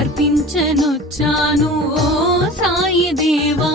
అర్పించను చాను ఓ సాయి దేవా.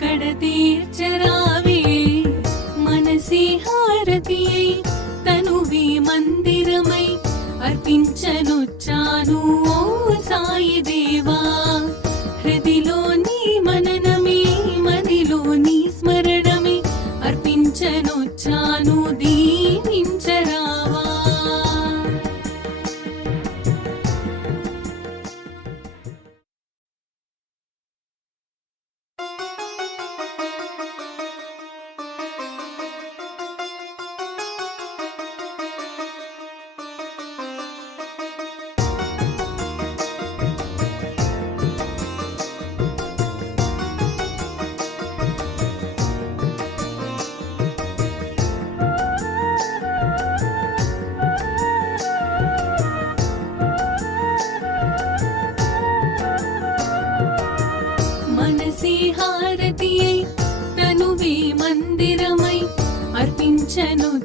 అక్కడ తీర్చరావే. మనసి హారతి తనువి మందిరమై అర్పించనుచ్చాను ఓ సాయి దేవా హృదిలో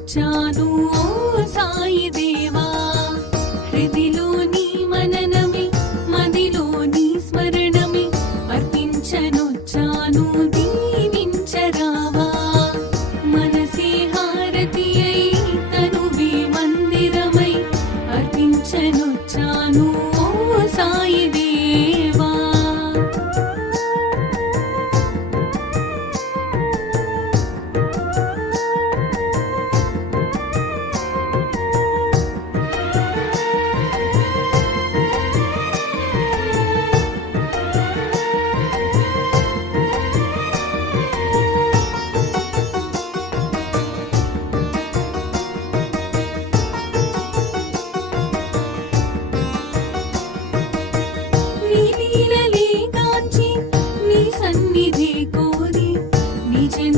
వచ్చాను. సాయి దేవా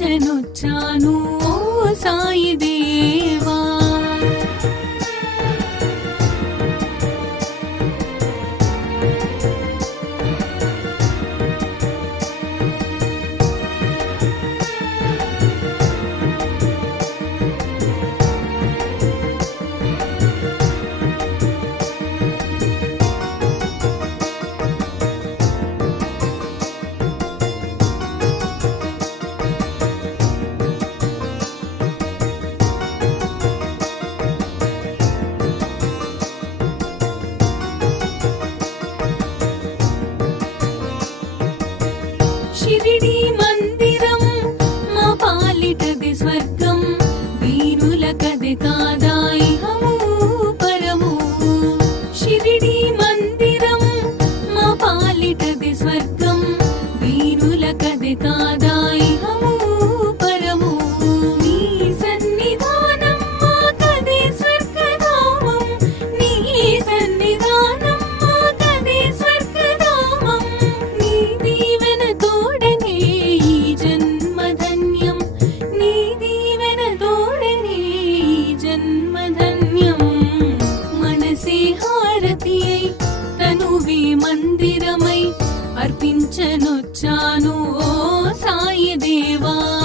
చేసెనొచ్చాను. సాయి దేవా స్థిరమై అర్పించనొచ్చాను. ఓ సాయి దేవా.